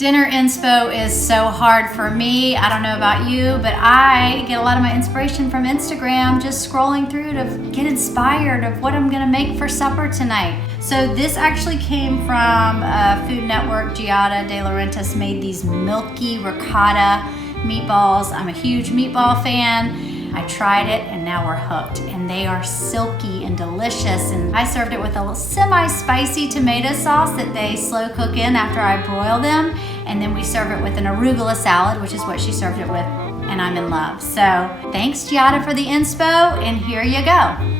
Dinner inspo is so hard for me. I don't know about you, but I get a lot of my inspiration from Instagram, just scrolling through to get inspired of what I'm gonna make for supper tonight. So this actually came from Food Network. Giada De Laurentiis made these Milky ricotta meatballs. I'm a huge meatball fan. I tried it and now we're hooked, and they are silky and delicious. And I served it with a semi-spicy tomato sauce that they slow cook in after I broil them. And then we serve it with an arugula salad, which is what she served it with, and I'm in love. So thanks, Giada, for the inspo, and here you go.